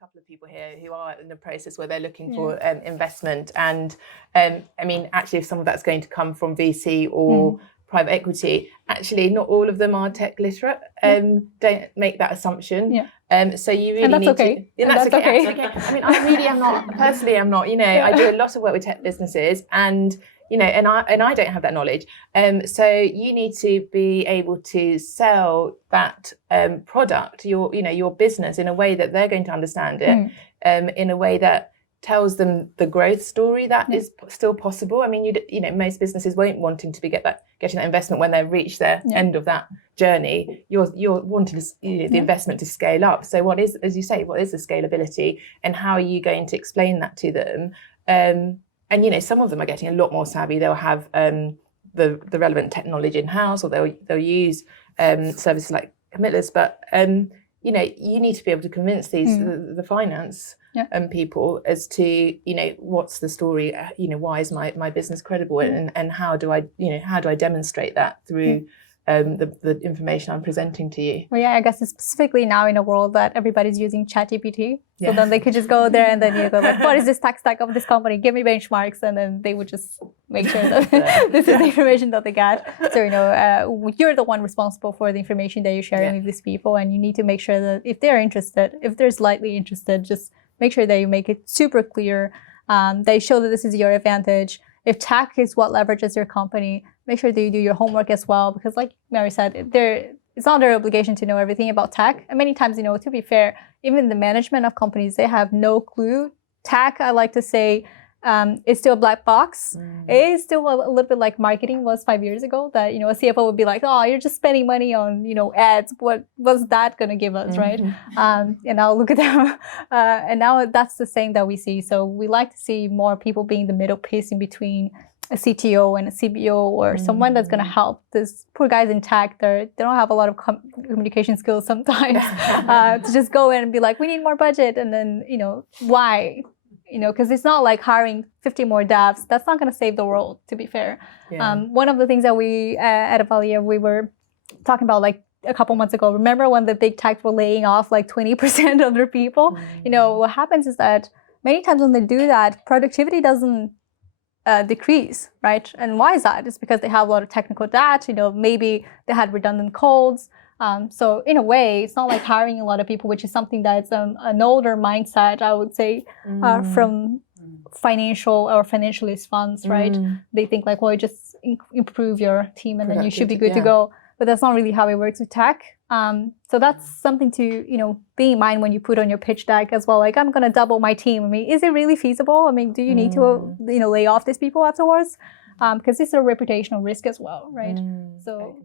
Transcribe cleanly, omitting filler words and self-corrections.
couple of people here who are in the process where they're looking for investment, and I mean, actually, if some of that's going to come from VC or private equity, actually, not all of them are tech literate. Don't make that assumption. So you really need to. And that's okay. I mean, I really am not personally. I'm not. You know, I do a lot of work with tech businesses, and you know, and I don't have that knowledge. So you need to be able to sell that product, your business, in a way that they're going to understand it, in a way that tells them the growth story that is still possible. I mean, you know, most businesses won't wanting to getting that investment when they've reached their end of that journey. You're wanting the investment to scale up. So what is, as you say, what is the scalability, and how are you going to explain that to them? And you know, some of them are getting a lot more savvy. They'll have the relevant technology in house, or they'll use services like Camillus. But you know, you need to be able to convince these the finance people as to, you know, what's the story. You know, why is my business credible, and how do I demonstrate that through the information I'm presenting to you. Well, yeah, I guess specifically now in a world that everybody's using ChatGPT, so then they could just go there and then you go like, what is this tech stack of this company? Give me benchmarks, and then they would just make sure that this is the information that they get. So, you know, you're the one responsible for the information that you're sharing with these people, and you need to make sure that if they're interested, if they're slightly interested, just make sure that you make it super clear. They show that this is your advantage. If tech is what leverages your company, make sure that you do your homework as well, because like Mary said, it's not their obligation to know everything about tech. And many times, you know, to be fair, even the management of companies, they have no clue. Tech, I like to say, is still a black box. It is still a little bit like marketing was 5 years ago, that, you know, a CFO would be like, oh, you're just spending money on, you know, ads. What was that going to give us, right? And now look at them. And now that's the same that we see. So we like to see more people being the middle piece in between a CTO and a CBO, or someone that's going to help these poor guys in tech. They don't have a lot of communication skills sometimes to just go in and be like, we need more budget. And then, you know, why? You know, because it's not like hiring 50 more devs. That's not going to save the world, to be fair. One of the things that we at Avalia, we were talking about like a couple months ago, remember when the big techs were laying off like 20% of their people? You know, what happens is that many times when they do that, productivity doesn't decrease, right? And why is that? It's because they have a lot of technical debt. You know, maybe they had redundant codes. So in a way, it's not like hiring a lot of people, which is something that's an older mindset, I would say, from financialist funds, right? They think like, well, you just improve your team and then you should be good to go. But that's not really how it works with tech. So that's something to, you know, be in mind when you put on your pitch deck as well. Like, I'm going to double my team. I mean, is it really feasible? I mean, do you need to, you know, lay off these people afterwards? Because it's a reputational risk as well, right? So.